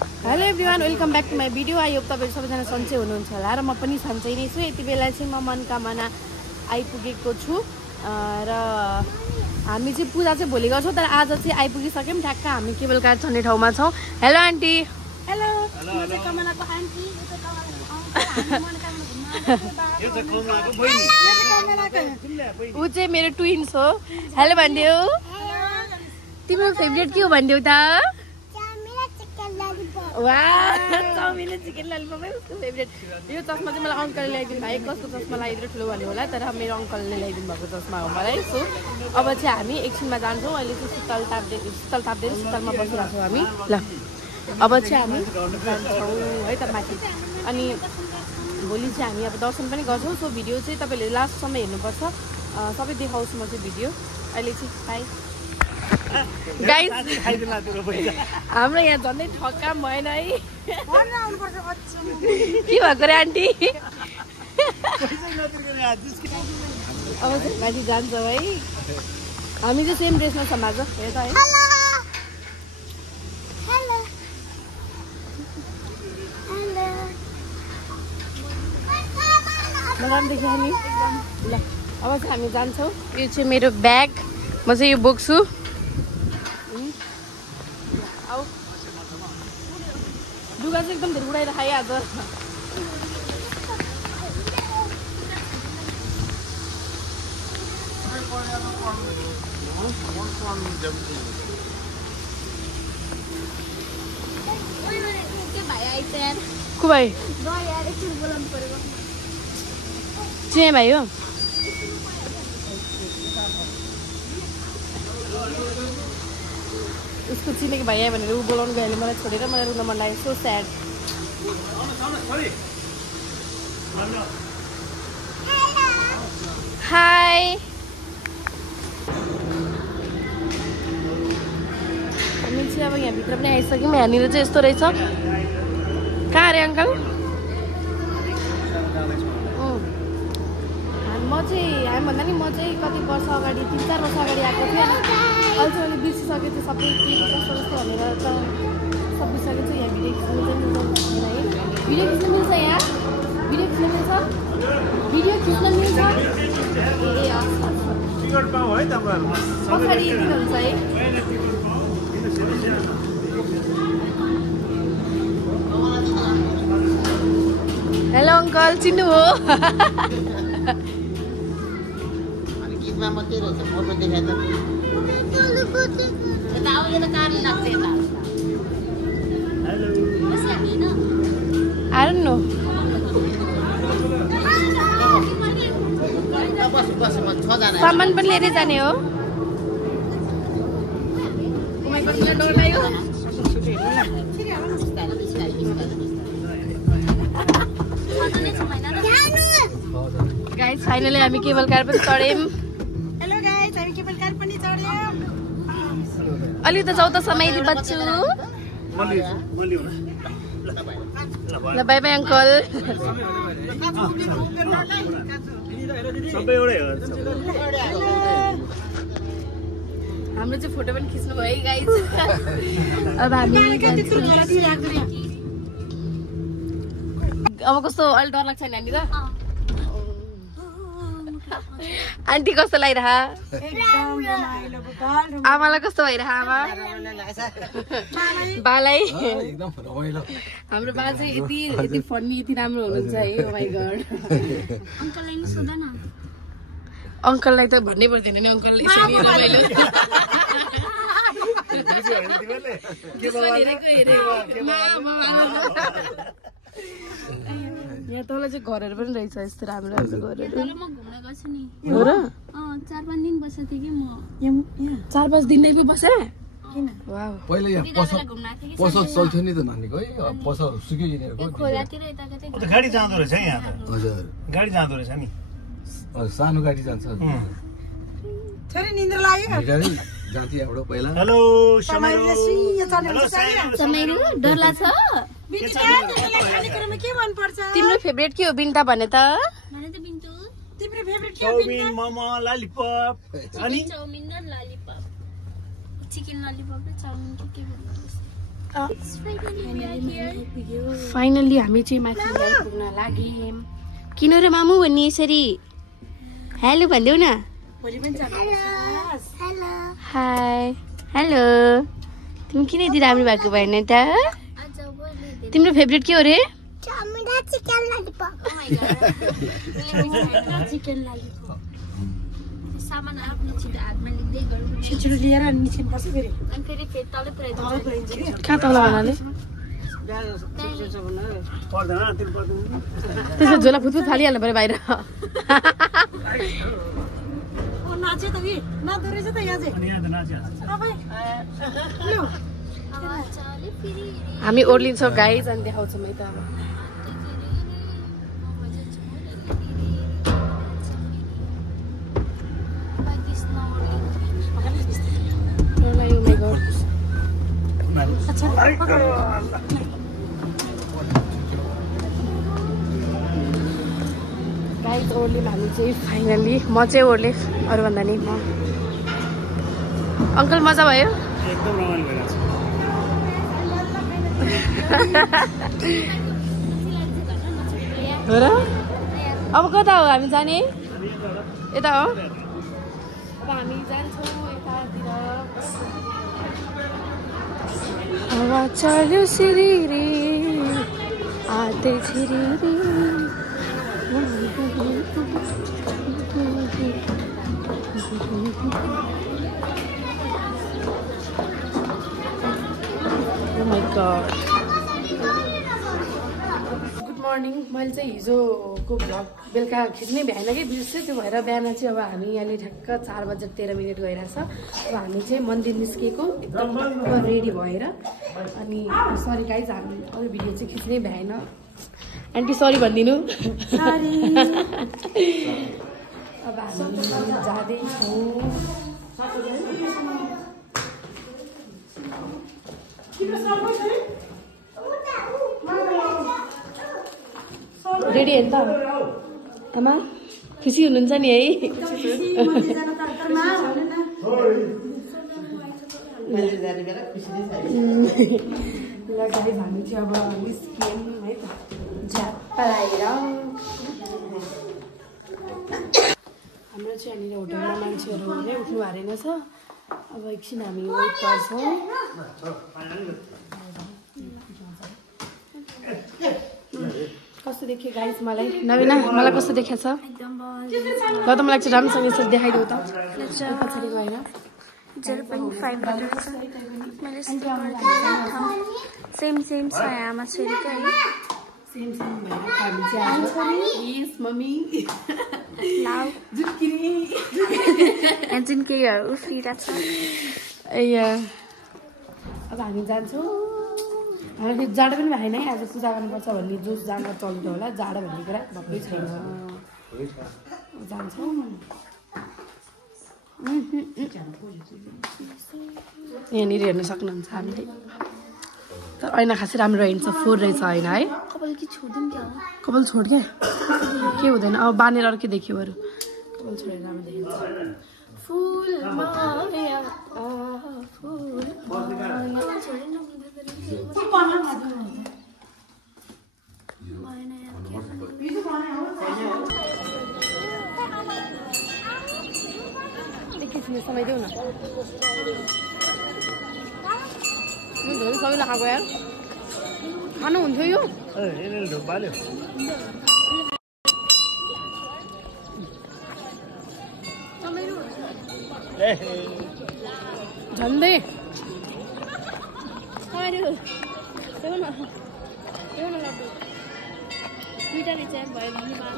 Hello everyone, welcome back to my video. I hope तपाईहरु सबैजना सन्चै हुनुहुन्छ होला र म पनि सन्चै नै छु। यति बेला चाहिँ म मनकामना आइपुगेको छु र हामी चाहिँ पूजा चाहिँ भोलि गर्छौँ, तर आज चाहिँ आइपुगिसक्यौँ। ठ्याक्क हामी केबल कार चढ्ने ठाउँमा छौँ। Hello aunty. हेलो कमलाको आन्टी। ऊ चाहिँ मेरो ट्विन्स हो। हेलो भनिदेऊ। तिम्रो फेभरेट के हो भनिदेऊ त? चाउमिन चिकन ललिपप उसको फेभरेट। यो चस्मा चाहिँ मलाई अङ्कलले ल्याइदिनु भयो। कसको चस्मा लगाइदिनु ठुलो भन्नु होला, तर मेरो अङ्कलले ल्याइदिनु भएको चस्मा हो मलाई। सो अब चाहिँ हामी एकछिनमा जान्छौँ। अहिले चाहिँ शीतल ताप्दै शीतलमा बसिरहेको छौँ हामी। ल अब चाहिँ हामी जान्छौँ है त माथि। अनि भोलि चाहिँ हामी अब दर्शन पनि गर्छौँ। सो भिडियो चाहिँ तपाईँले लास्टसम्म हेर्नुपर्छ। सबै देखाउँछु म चाहिँ भिडियो। अहिले चाहिँ बाई गाइस, हाम्रो यहाँ झन्डै ठक्का भएन है। के भएको रे आन्टी? अब चाहिँ माथि जान्छौँ है। हामी चाहिँ सेम ड्रेसमा छौँ आज। हेर त है। राम्रो देखियो नि। ल अब चाहिँ हामी जान्छौँ। यो चाहिँ मेरो ब्याग। म चाहिँ यो बोक्छु। लुगा चाहिँ एकदम धेरै उडाएर खाएँ आज। को भाइ? चिने भाइ हो? उसको चिनेको भाइ आयो भनेर ऊ बोलाउनु गयो। मलाई छोडेर मलाई रुन मन लाग्यो। So sad. हाई। हामी चाहिँ अब यहाँभित्र पनि आइसक्यौँ। यहाँनिर चाहिँ यस्तो रहेछ। कहाँ अरे अङ्कल? म चाहिँ हामीभन्दा नि म चाहिँ कति वर्ष अगाडि 3-4 वर्ष अगाडि आएको थिएँ। अनि अहिले चाहिँ मैले बिर्सिसकेको थिएँ सबै के कस्तो कस्तो भनेर। त सब बिर्सकेको छु। यहाँ भिडियो खिच्नु चाहिँ मिल्दैन है। भिडियो खिच्नु मिल्छ यहाँ? भिडियो खिच्नु मिल्छ? भिडियो खिच्न मिल्छ? पछाडि दिनुहुन्छ है। हेलो अङ्कल, चिन्नु हो? I don't know. सामान पनि लिएर जाने हो। गाइस फाइनली हामी केबल कार पनि चढ्यौँ। हेलो गाइस, हामी केबल कार पनि चढ्यौँ। अलि त जाऊ त समाइली बच्चु। ल बाई बाई अङ्कल। हाम्रो चाहिँ फोटो पनि खिच्नु भयो है गाइस। अब हामी अब कस्तो अलि डर लाग्छ नि नानी? र आन्टी कस्तो लागिरह? आमालाई कस्तो भइरह? आमा बालाई हाम्रो बा चाहिँ यति फन्नी यति राम्रो हुनुहुन्छ है। ओ माइ गॉड। अङ्कललाई त भन्नै पर्दैन नि। अङ्कलले यहाँ तल चाहिँ घरहरू पनि रहेछ यस्तो राम्रो राम्रो घरहरू। हो र? 4-5 दिन बसेको थिएँ कि म। 4-5 दिन नै पो बसे? पहिला यहाँ पसल चल्थ्यो नि त नानीको है। पसल सुकिरहेको गाडी जाँदो रहेछ यहाँ त। हजुर गाडी जाँदो रहेछ नि। सानो गाडी जान्छ। छोरी निन्द्रा लाग्यो। गाडी जान्थ्यो यहाँबाट पहिला। हेलो समाइलो डर लाग्छ? तिम्रो फेभरेट के हो बिन्ता भने त? तिम्रो फेभरेट के हो? चाउमिन, मोमो, ललिपप अनि चाउमिन र ललिपप, चिकन ललिपप र चाउमिन के भन्नुहुन्छ? फाइनल्ली हामी चाहिँ माथि पुग्न लाग्यौँ। किन र मामु भन्ने यसरी हेलो भन्देऊ न। Hi hello. तिमी किन यति राम्रो भएको भएन त? तिम्रो फेभरेट के हो रे? सामान आफ्नो हातमा लिँदै गर्नु छिटो लिएर निस्किनुपर्छ फेरि अनि फेरि तलै पुऱ्याइदिन्छ कहाँ तल भन्नाले पर्दैन तिमी पर्दैन त्यसो झोला फुत्फुत फालिहाल्नु पऱ्यो बाहिर। नाच्यो त कि नाच्दो रहेछ त यहाँ चाहिँ अनि यहाँ त नाचिहाल्छ हामी ओर्लिन्छौँ गाइज अनि देखाउँछौँ है त। गाइज ओर्लिम हामी चाहिँ फाइनल्ली। म चाहिँ ओर्ले अरूभन्दा नि म। अङ्कल मजा भयो? एकदम रमाइलो भइरहेछ। हो र? अब कता हो हामी जाने? यता हो? अब हामी जान्छौँ यतातिर। हवा चल्यो सिरिरी आते छिरिरी। Oh my God. Good morning. मैले चाहिँ हिजोको भ्लग बेलुका खिच्नै भ्याएन कि बिर्सेँ, त्यो भएर बिहान चाहिँ अब हामी यहाँले ठ्याक्क 4:13 गइरहेछ। अब हामी चाहिँ मन्दिर निस्किएको एकदम रेडी भएर। अनि सरी गाइज हामी अरू भिडियो चाहिँ खिच्नै भ्याएन। आन्टी सरी भनिदिनु। अब हामी जाँदैछौँ। रेडी हेर्नु त आमा? खुसी हुनुहुन्छ नि है? ल गाइज हामी चाहिँ अब निस्कियौँ है त झ्याप्पा लागेर। हाम्रो चाहिँ यहाँनिर होटलमा मान्छेहरू नै उठ्नु भएको छ। अब एकछिन हामी वेट गर्छौँ। कस्तो देख्यो गाइज मलाई? नवीना मलाई कस्तो देखाएको छ? ल त मलाई चाहिँ राम्रोसँग यसरी देखाइदेऊ त पछाडि गएर। 0.5 सेम छ आमा छोरीकै सेम भएर हामी चाहिँ यस मम्मी लाउ जुनकिरी जुनकिरीहरू उफ्रिरहेछ। अब हामी जान्छौँ। हामी जाडो पनि भएन है, आज पूजा गर्नुपर्छ भन्ने जोस जाँदा चल्दो होला। जाडो भन्ने कुरा भएकै छैन। जान्छौँ। यहाँनिर हेर्न सक्नुहुन्छ हामीले। तर ऐना खासै राम्रो हिँड्छ, फोर रहेछ होइन है? कपाल कि छोड्दिउँ क्या? कपाल छोड क्या? के हुँदैन अब बानेर अर्कै देखियो अरू। कपाल छोडेर राम्रो देखिन्छ। फुल माया फुल एकैछिन समाइदेऊ न। सबैलाई खाएको यार खानुहुन्थ्यो यो? झन्डै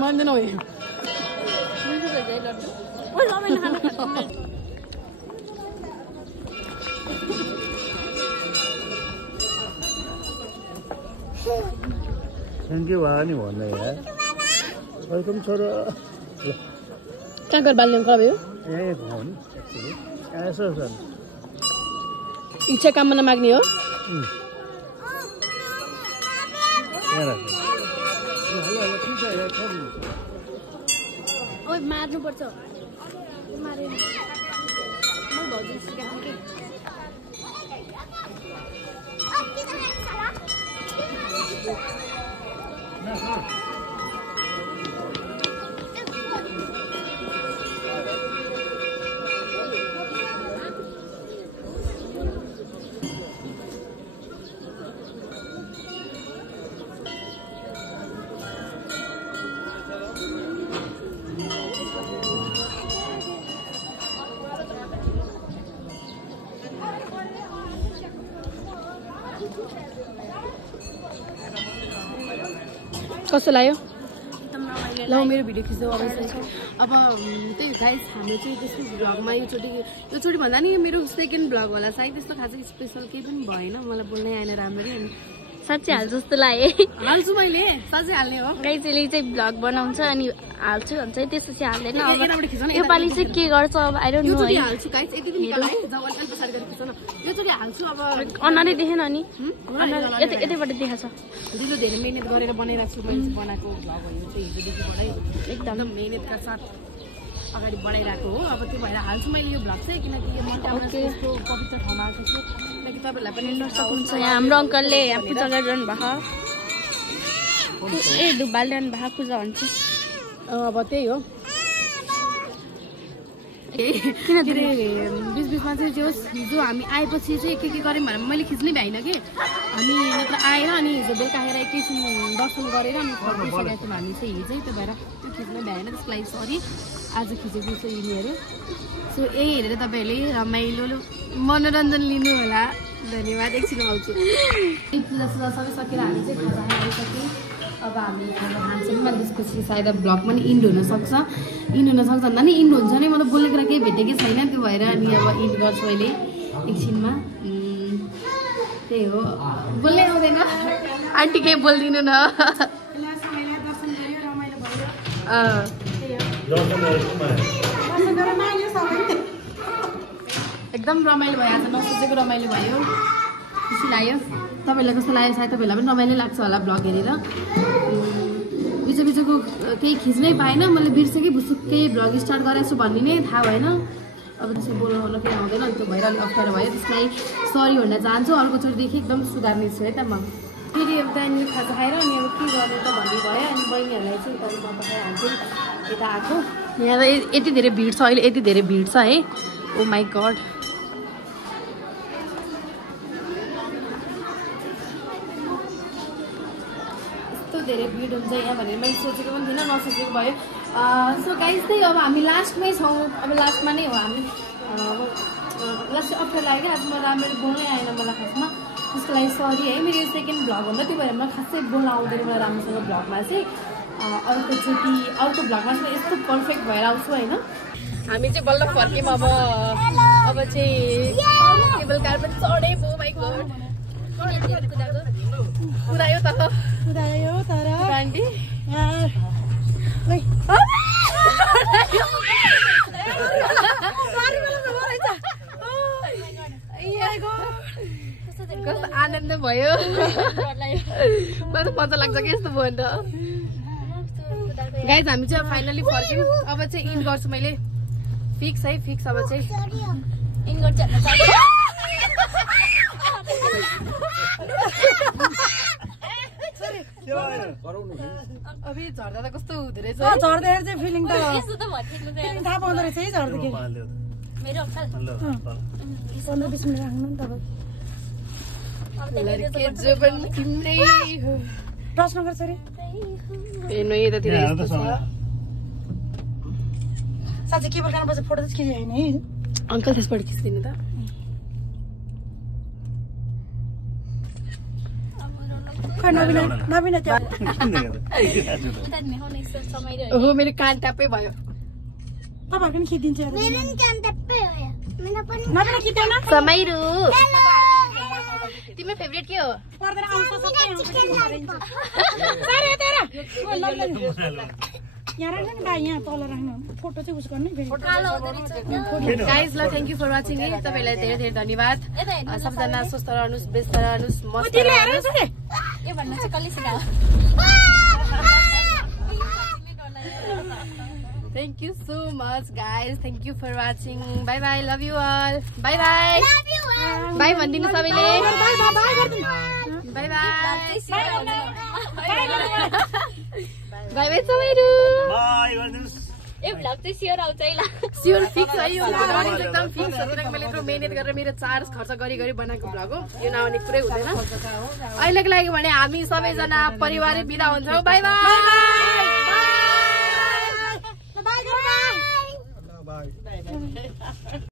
मान्दैन हो थ्याङ्क यू भयो नि भन्नु यार। वेलकम छोरो। कहाँ गएर बाल्ने भयो? यहीँ हो नि यसो छ। इच्छा कामना माग्ने हो? ओइ मार्नुपर्छ। मारेन म भाउजू सिकाएको के कस्तो लाग्यो ल मेरो भिडियो खिच्दै अब त्यही गाइस हाम्रो चाहिँ त्यसको भ्लगमा योचोटि भन्दा नि मेरो सेकेन्ड भ्लग होला सायद त्यस्तो खासै स्पेसल केही पनि भएन मलाई बोल्नै आएन राम्ररी अनि साँच्चै हाल्छु जस्तो लाग्यो हाल्छु मैले साँच्चै हाल्ने हो गाइजले चाहिँ भ्लग बनाउँछ अनि हाल्छु भन्छ त्यसपछि हाल्दैन अब यताबाट खिच्न योपालि चाहिँ के गर्छ अब आई डोन्ट नो योचोटि हाल्छु गाइस यति पनि निकाल है जाऊ अलि पछाडी गएर खिच्न योचोटि हाल्छु अब अनुहारै देखेन नि यतैबाट देखाएको छ दिलो धेरै मेहनत गरेर बनाइरहेको छु मैले बनाएको भ्लग हो यो चाहिँ हिजोदेखिबाटै एकदम मेहनतका साथ अगाडि बढाइरहेको हो अब त्यो भएर हाल्छु मैले यो भ्लग चाहिँ किनकि यो मनकामनाको पवित्र ठाउँमा आएको छु किनकि तपाईँहरूलाई पनि हेर्न सक्नुहुन्छ यहाँ हाम्रो अङ्कलले यहाँ पूजा गरिरहनु भएको ए डुबालिरहनु भएको पूजा हुन्छ अब त्यही हो किन बिचमा चाहिँ जे होस् हिजो हामी आएपछि चाहिँ के गऱ्यौँ भने मैले खिच्नै भ्याइनँ कि हामी नत्र आएर अनि हिजो बेलुका आएर एकैछिन दर्शन गरेर अनि फर्किसकेका थियौँ हामी चाहिँ हिजै त्यो भएर त्यो खिच्नै भ्याएन त्यसको लागि सरी आज खिचेको छ यिनीहरू सो यही हेरेर तपाईँहरूले रमाइलो मनोरञ्जन लिनु होला धन्यवाद एकछिन आउँछु पूजा सबै सकेर हामी चाहिँ खाजा आइसक्यौँ अब हामी खाना खान्छौँ अनि त्यसपछि सायद ब्लग पनि इन्ड हुनसक्छ भन्दा नि इन्ड हुन्छ नि मतलब बोल्ने कुरा केही भेटेकै छैन त्यो भएर अनि अब इन्ड गर्छु अहिले एकछिनमा त्यही हो बोल्नै आउँदैन आन्टी केही बोलिदिनु न एकदम रमाइलो भयो आज नसोचेको रमाइलो भयो खुसी लाग्यो तपाईँलाई कस्तो लाग्यो सायद तपाईँहरूलाई पनि रमाइलो लाग्छ होला भ्लग हेरेर बिचको केही खिच्नै पाएन मैले बिर्सेकै भुसुक्कै भ्लग स्टार्ट गरेको छु भन्ने नै थाहा भएन अब त्यसको बोल्नु केही आउँदैन अनि त्यो भएर अलिक अप्ठ्यारो भयो त्यसलाई सरी भन्न चाहन्छु अर्कोचोटिदेखि एकदम सुधार्ने छु है त म फेरि अब त्यहाँनिर खाजा खाएर अनि अब के गर्नु त भन्ने भयो अनि बहिनीहरूलाई चाहिँ तपाईँ म पठाइहाल्छु यता आएको यहाँ त यति धेरै भिड छ अहिले यति धेरै भिड छ है ओ माई गड धेरै भिड हुन्छ यहाँ भनेर मैले सोचेको पनि थिइनँ नसोचेको भयो सो गाइस चाहिँ अब हामी लास्टमै छौँ अब लास्टमा नै हो हामी लास्ट अप्ठ्यारो लाग्यो आज म राम्ररी बोल्नै आएन मलाई खासमा त्यसको लागि सरी है मेरो यो सेकेन्ड भ्लग हो नि त त्यो भएर मलाई खासै बोल्न आउँदैन मलाई राम्रोसँग भ्लगमा चाहिँ अर्कोचोटि अर्को भ्लगमा चाहिँ यस्तो पर्फेक्ट भएर आउँछु होइन हामी चाहिँ बल्ल फर्क्यौँ अब चाहिँ केबल कार पनि चढेँ हो माइ गड कुदायो तर आन्टी कस्तो आनन्द भयो मलाई त मजा लाग्छ कि यस्तो भयो नि त गाइज हामी चाहिँ फाइनली फर्क्यौँ अब चाहिँ इन गर्छु मैले फिक्स है फिक्स अब चाहिँ इन गर्छु अभी झर्दा त कस्तो हुँदो रहेछ झर्दाखेरि चाहिँ फिलिङ त थाहा पाउँदो रहेछ है झर्दाखेरि 15-20 मिनट राख्नु नि तपाईँ तिम्रै प्रश्न गर्छ अरे साँच्चै केबल कारबाट फोटो चाहिँ खिच्यो होइन है अङ्कल त्यसबाट खिच्दिनु त नबिना ओहो मेरो कान ट्यापै भयो तपाईँहरूको पनि खिचिदिन्छ नबिना खिच्दैन समयरु तिम्रो फेभरेट के हो पर्दैन आउँछ सबै यहाँ राख्नु नि भाइ यहाँ तल राख्नु फोटो चाहिँ उस गर्नु गाइज ल थ्याङ्क यू फर वाचिङ है तपाईँलाई धेरै धेरै धन्यवाद सबजना स्वस्थ रहनुहोस् व्यस्त रहनुहोस् मस्त रहनुहोस् यो भन्न चाहिँ कसले सिकायो Thank you so much guys. Thank you for watching. Bye bye. Love you all. Bye bye. Love you all. Bye भनिदिनु सबैले. Bye bye bye bye bye सबैहरु बाई गर्नुस् ए भ्लग चाहिँ स्योर आउँछ है ल स्योर फिक्स है यो भ्लग एकदम फिक्स हो किनकि मैले यत्रो मेहनत गरेर मेरो चार्ज खर्च गरी बनाएको भ्लग हो यो नआउने कुरै हुँदैन अहिलेको लागि भने हामी सबैजना परिवारै बिदा हुन्छौँ बाई बाई बाई